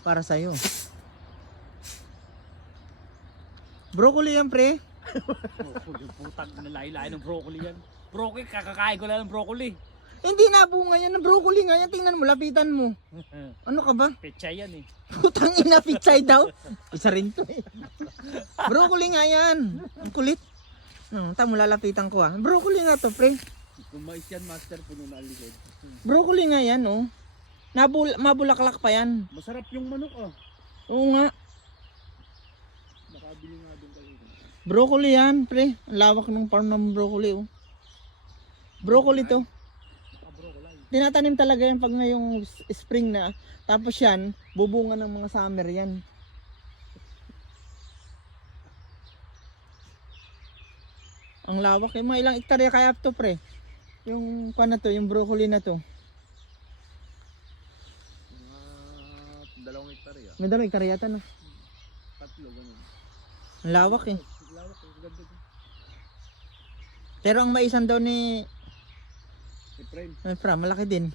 para sa'yo. Broccoli yan, pre. Broccoli, putang na lahi-lahi ng broccoli yan. Broccoli, kakakain ko lang ng broccoli. Hindi nabunga yan. Broccoli nga yan. Tingnan mo, lapitan mo. Ano ka ba? Pecha yan eh. Putang ina, pitsay daw. Isa rin to eh. Broccoli nga yan. Ang kulit. No, tamo lalapitan ko ah. Broccoli nga to, pre. Kung mais yan, master, puno na likod. Broccoli nga yan, oh. Nabul mabulaklak pa yan. Masarap yung manok ah. Oo nga. Nakabili nga doon kayo. Broccoli yan, pre. Ang lawak ng farm ng broccoli, oh. Broccoli to. Tinatanim talaga yan pag ngayong spring na. Tapos yan, bubunga ng mga summer yan. Ang lawak eh. Mga ilang hektarya kaya to, pre. Yung pa na to, yung broccoli na to. Mga dalawang hektarya. May dalawang hektarya yata na. Tatlo, ganun. Ang lawak eh. Lawak, ang ganda doon. Pero ang maisan daw ni Efraim, Ay, pra, malaki din.